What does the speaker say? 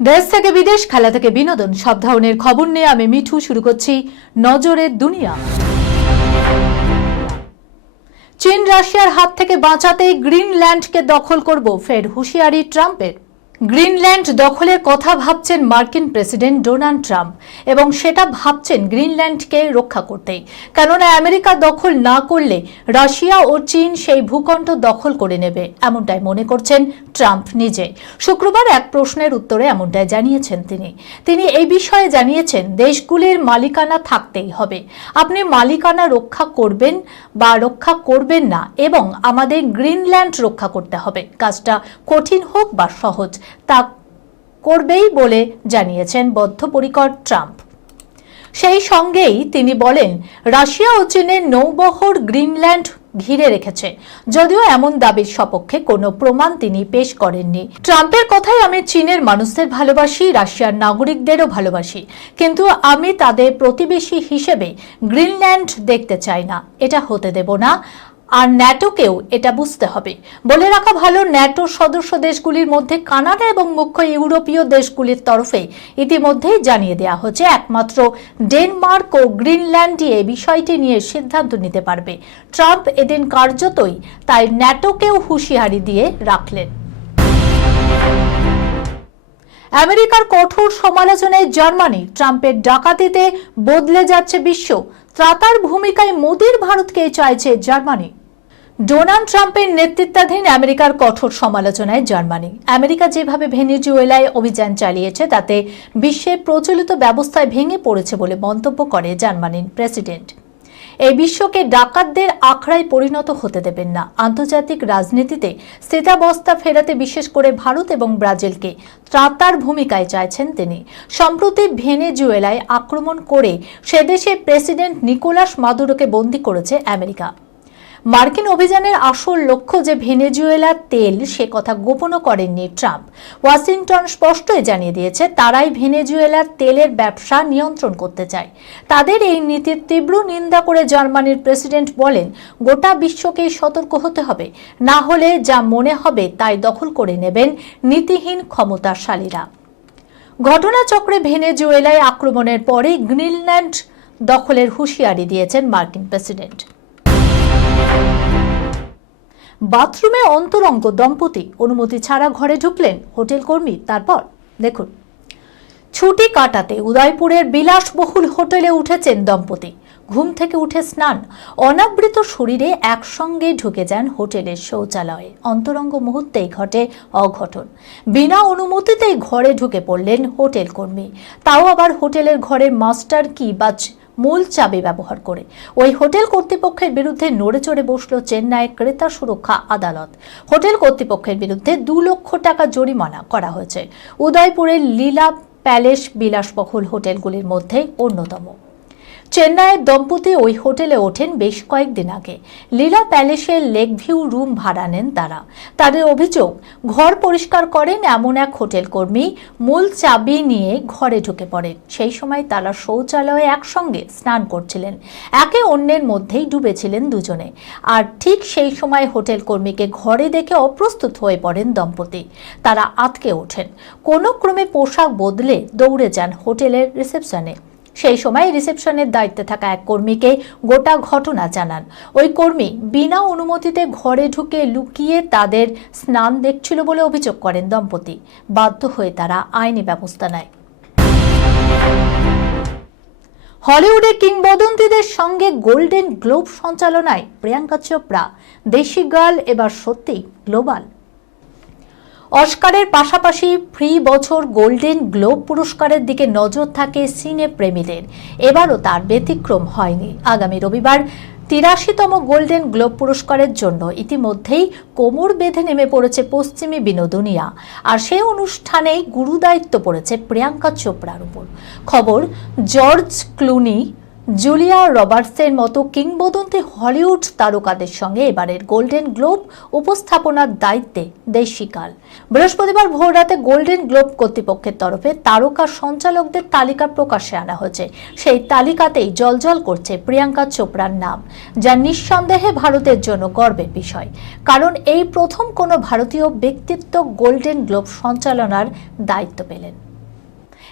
দেশ থেকে বিদেশ, খেলা থেকে বিনোদন, সব ধরনের খবর নিয়ে আমি মিঠু। শুরু করছি নজরের দুনিয়া। চীন, রাশিয়ার হাত থেকে বাঁচাতে গ্রিনল্যান্ডকে দখল করব ফের হুঁশিয়ারি ট্রাম্পের। গ্রিনল্যান্ড দখলের কথা ভাবছেন মার্কিন প্রেসিডেন্ট ডোনাল্ড ট্রাম্প এবং সেটা ভাবছেন গ্রিনল্যান্ডকে রক্ষা করতেই কেননা আমেরিকা দখল না করলে রাশিয়া ও চীন সেই ভূখণ্ড দখল করে নেবে, এমনটাই মনে করছেন ট্রাম্প নিজে। শুক্রবার এক প্রশ্নের উত্তরে এমনটাই জানিয়েছেন তিনি। তিনি এই বিষয়ে জানিয়েছেন, দেশগুলির মালিকানা থাকতেই হবে। আপনি মালিকানা রক্ষা করবেন বা রক্ষা করবেন না এবং আমাদের গ্রিনল্যান্ড রক্ষা করতে হবে। কাজটা কঠিন হোক বা সহজ তা করবেই বলে জানিয়েছেন বদ্ধপরিকর ট্রাম্প। সেই সঙ্গেই তিনি বলেন, রাশিয়া ও চীনের নৌবহর গ্রিনল্যান্ড ঘিরে রেখেছে। যদিও এমন দাবির সপক্ষে কোনো প্রমাণ তিনি পেশ করেননি। ট্রাম্পের কথায় আমি চীনের মানুষদের ভালোবাসি, রাশিয়ার নাগরিকদেরও ভালোবাসি। কিন্তু আমি তাদের প্রতিবেশী হিসেবে গ্রিনল্যান্ড দেখতে চাই না। এটা হতে দেব না। আর ন্যাটোকেও এটা বুঝতে হবে। বলে রাখা ভালো, ন্যাটো সদস্য দেশগুলির মধ্যে কানাডা এবং মুখ্য ইউরোপীয় দেশগুলির তরফে ইতিমধ্যেই জানিয়ে দেওয়া হচ্ছে একমাত্র ডেনমার্ক ও গ্রিনল্যান্ডই এই বিষয়টি নিয়ে সিদ্ধান্ত নিতে পারবে। ট্রাম্প এদিন কার্যতই তাই ন্যাটোকেও হুঁশিয়ারি দিয়ে রাখলেন। আমেরিকার কঠোর সমালোচনায় জার্মানি ট্রাম্পের ডাকাতিতে বদলে যাচ্ছে বিশ্ব। ত্রাতার ভূমিকায় মোদির ভারতকে চাইছে জার্মানি। ডোনাল্ড ট্রাম্পের নেতৃত্বাধীন আমেরিকার কঠোর সমালোচনায় জার্মানি। আমেরিকা যেভাবে ভেনেজুয়েলায় অভিযান চালিয়েছে, তাতে বিশ্বের প্রচলিত ব্যবস্থায় ভেঙে পড়েছে বলে মন্তব্য করে জার্মানির প্রেসিডেন্ট। এই বিশ্বকে ডাকাতদের আখড়ায় পরিণত হতে দেবেন না। আন্তর্জাতিক রাজনীতিতে স্থিতাবস্থা ফেরাতে বিশেষ করে ভারত এবং ব্রাজিলকে ত্রাতার ভূমিকায় চাইছেন তিনি। সম্প্রতি ভেনেজুয়েলায় আক্রমণ করে সেদেশের প্রেসিডেন্ট নিকোলাস মাদুরোকে বন্দী করেছে আমেরিকা। মার্কিন অভিযানের আসল লক্ষ্য যে ভেনেজুয়েলার তেল, সে কথা গোপনও করেননি ট্রাম্প। ওয়াশিংটন স্পষ্টই জানিয়ে দিয়েছে, তারাই ভেনেজুয়েলার তেলের ব্যবসা নিয়ন্ত্রণ করতে চায়। তাদের এই নীতির তীব্র নিন্দা করে জার্মানির প্রেসিডেন্ট বলেন, গোটা বিশ্বকেই সতর্ক হতে হবে। না হলে যা মনে হবে তাই দখল করে নেবেন নীতিহীন ক্ষমতাশালীরা। ঘটনাচক্রে ভেনেজুয়েলায় আক্রমণের পরে গ্রিনল্যান্ড দখলের হুঁশিয়ারি দিয়েছেন মার্কিন প্রেসিডেন্ট। বাথরুমে অন্তরঙ্গ দম্পতি। অনুমতি ছাড়া ঘরে ঢুকলেন হোটেল কর্মী। তারপর দেখুন, ছুটি কাটাতে উদয়পুরের বিলাসবহুল হোটেলে উঠেছেন দম্পতি। ঘুম থেকে উঠে স্নান। অনাবৃত শরীরে একসঙ্গে ঢুকে যান হোটেলের শৌচালয়ে। অন্তরঙ্গ মুহূর্তেই ঘটে অঘটন। বিনা অনুমতিতেই ঘরে ঢুকে পড়লেন হোটেল কর্মী। তাও আবার হোটেলের ঘরের মাস্টার কি বা মূল চাবি ব্যবহার করে। ওই হোটেল কর্তৃপক্ষের বিরুদ্ধে নড়ে চড়ে বসল চেন্নাইয়ের ক্রেতা সুরক্ষা আদালত। হোটেল কর্তৃপক্ষের বিরুদ্ধে দু লক্ষ টাকা জরিমানা করা হয়েছে। উদয়পুরের লীলা প্যালেস বিলাসবহুল হোটেলগুলির মধ্যে অন্যতম। চেন্নাইয়ের দম্পতি ওই হোটেলে ওঠেন বেশ কয়েকদিন আগে। লীলা প্যালেসের লেক ভিউ রুম ভাড়া নেন তারা। তাদের অভিযোগ, ঘর পরিষ্কার করেন এমন এক হোটেল কর্মী, মূল চাবি নিয়ে ঘরে ঢুকে পড়েন। সেই সময় তারা শৌচালয়ে একসঙ্গে স্নান করছিলেন। একে অন্যের মধ্যেই ডুবেছিলেন দুজনে। আর ঠিক সেই সময় হোটেল কর্মীকে ঘরে দেখে অপ্রস্তুত হয়ে পড়েন দম্পতি। তারা আটকে ওঠেন। কোনো ক্রমে পোশাক বদলে দৌড়ে যান হোটেলের রিসেপশনে। সেই সময় রিসেপশনের দায়িত্বে থাকা এক কর্মীকে গোটা ঘটনা জানান। ওই কর্মী বিনা অনুমতিতে ঘরে ঢুকে লুকিয়ে তাদের স্নান দেখছিল বলে অভিযোগ করেন দম্পতি। বাধ্য হয়ে তারা আইনি ব্যবস্থা নেয়। হলিউডের কিংবদন্তিদের সঙ্গে গোল্ডেন গ্লোব সঞ্চালনায় প্রিয়াঙ্কা চোপড়া। দেশি গার্ল এবার সত্যিই গ্লোবাল। অস্কারের পাশাপাশি ফ্রি বছর গোল্ডেন গ্লোব পুরস্কারের দিকে নজর থাকে সিনে প্রেমীদের। এবারও তার ব্যতিক্রম হয়নি। আগামী রবিবার তিরাশিতম গোল্ডেন গ্লোব পুরস্কারের জন্য ইতিমধ্যেই কোমর বেঁধে নেমে পড়েছে পশ্চিমী বিনোদনিয়া। আর সে অনুষ্ঠানেই গুরুদায়িত্ব পড়েছে প্রিয়াঙ্কা চোপড়ার উপর। খবর, জর্জ ক্লুনি জুলিয়া রবার্টসের মতো কিংবদন্তি হলিউড তারকাদের সঙ্গে এবারের গোল্ডেন গ্লোব উপস্থাপনার দায়িত্বে দেশিকাল। বৃহস্পতিবার ভোররাতে গোল্ডেন গ্লোব কর্তৃপক্ষের তরফে তারকা সঞ্চালকদের তালিকা প্রকাশে আনা হয়েছে। সেই তালিকাতেই জলজল করছে প্রিয়াঙ্কা চোপড়ার নাম, যা নিঃসন্দেহে ভারতের জন্য গর্বের বিষয়। কারণ এই প্রথম কোনো ভারতীয় ব্যক্তিত্ব গোল্ডেন গ্লোব সঞ্চালনার দায়িত্ব পেলেন।